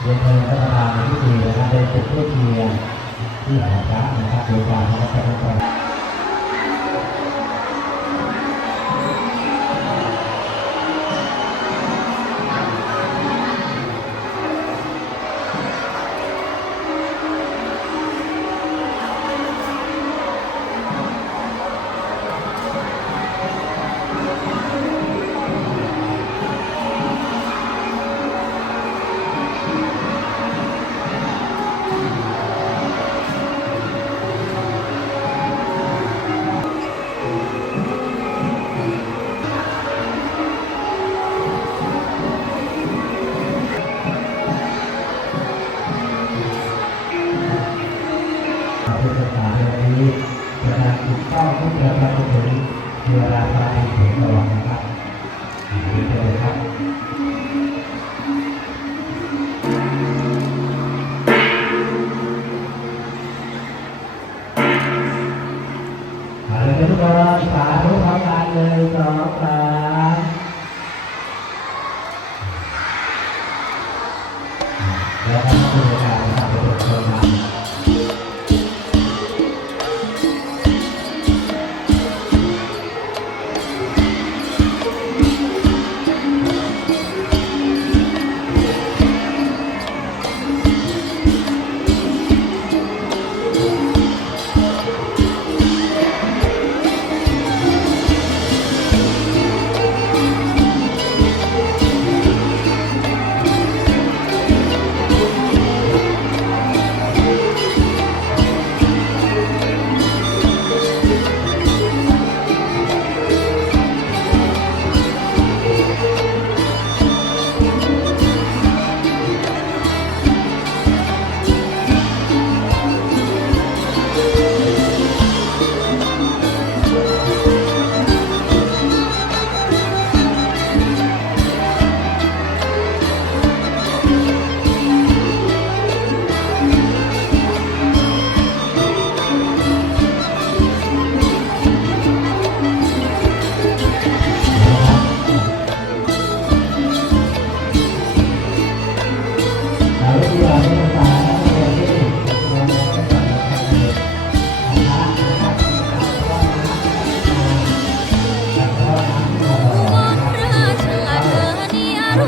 เรียนเชิญนประธานในพิธีนะครับในจุดเอทียนที่หอพระนะครับโดยการพระราชทาน กต้อง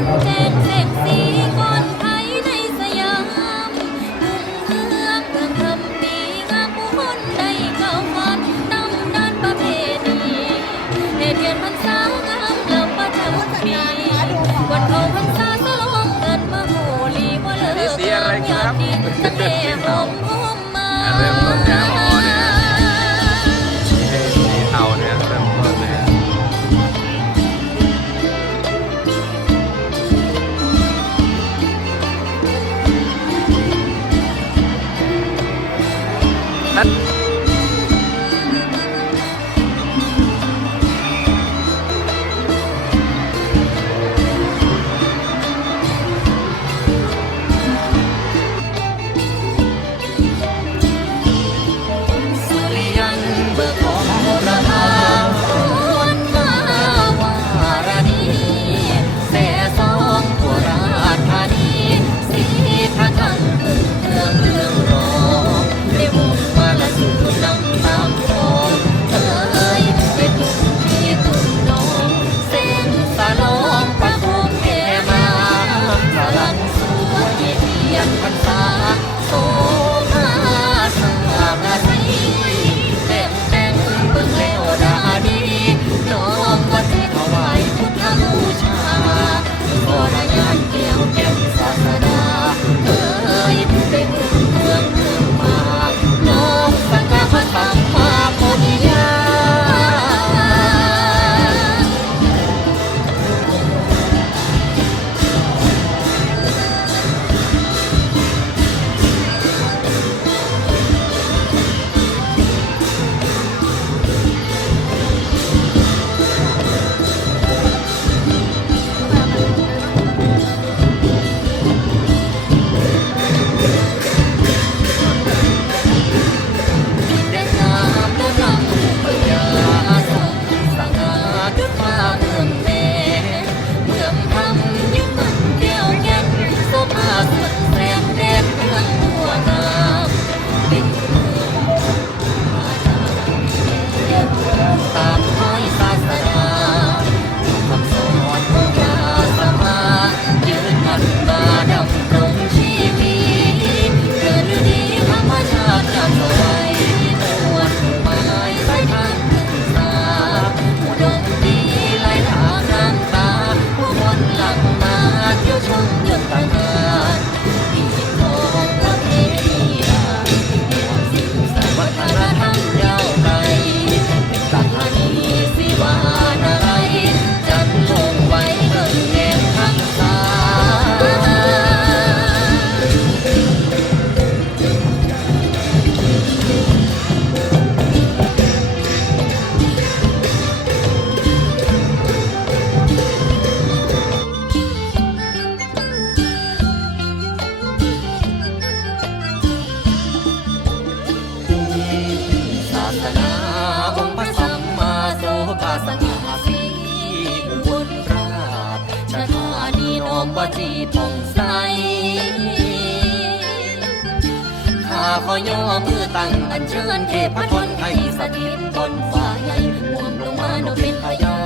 contented. bum bum. สีทุ่ใสข้าขอย่อมือตั้งอันเชิญเทพทนไทยสถิตบนฟ้าใหญ่วมลงมาโนเป็นพยา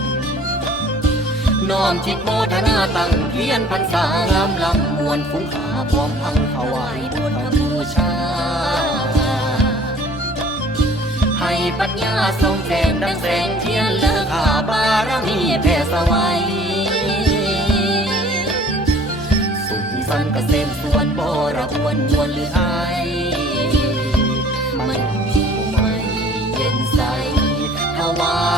นน้อมจิตโมทนาตั้งเพียนพันสางามลำมวนฟุ้งขาพร้อมพังถวายบุญบูชาให้ปัญญาทรงแสงดังแสงเทียนเลิกอาบารมีเพชสวัย สันกระเซ็นส่วนบ่ระอวนยวนหรือไอมันผิวไม่เย็นใสทวา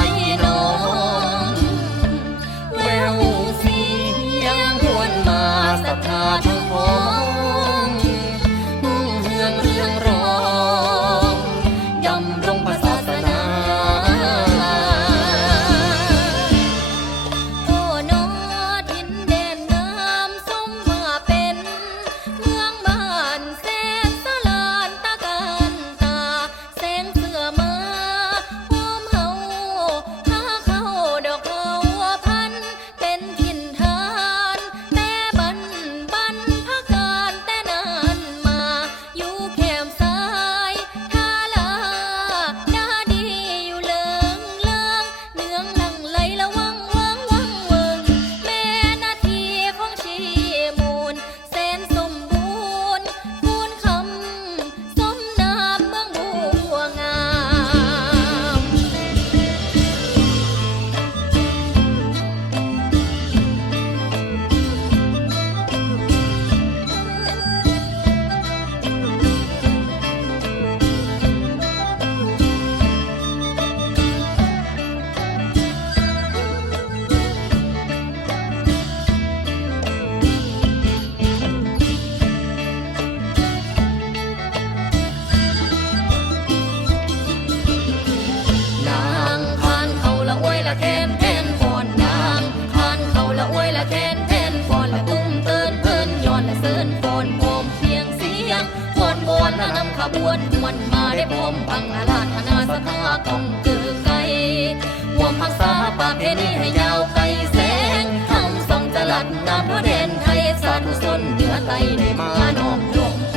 ส่ในมานอกยงพ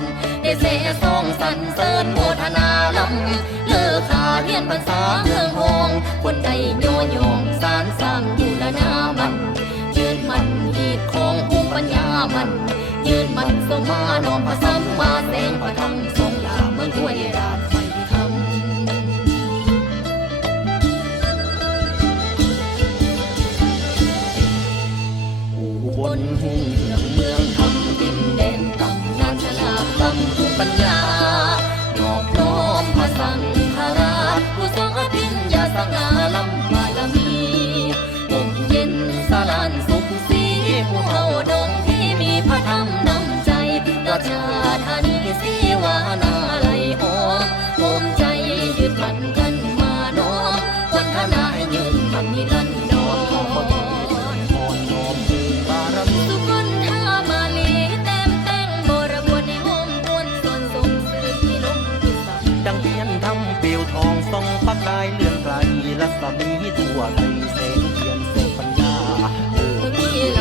รได้เสสองสันเสริญโมทนาลำเลือขาเทียนภาษาเมืองหงคนใจโยโยงสารสร้างบูรนามัน ยืนมันหีดของอุปัญญามัน ยืนมันสมานอมพระสัมมาแสงประทังทรงลาเมืองห้วยดาชไฟคำบนหุ่งเหือง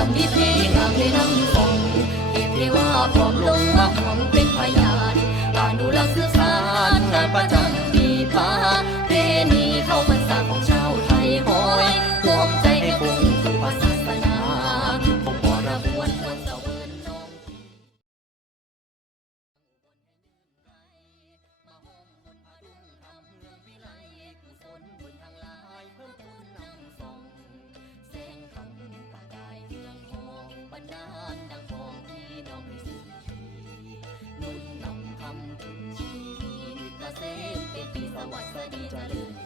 ำดีเพลงงามเลยน้ำฟองเก็ที่ว่าผมลงมาหอมเป็น น้ำถึงชีวิตเกษนเป็นที่สวัสดีเจริญ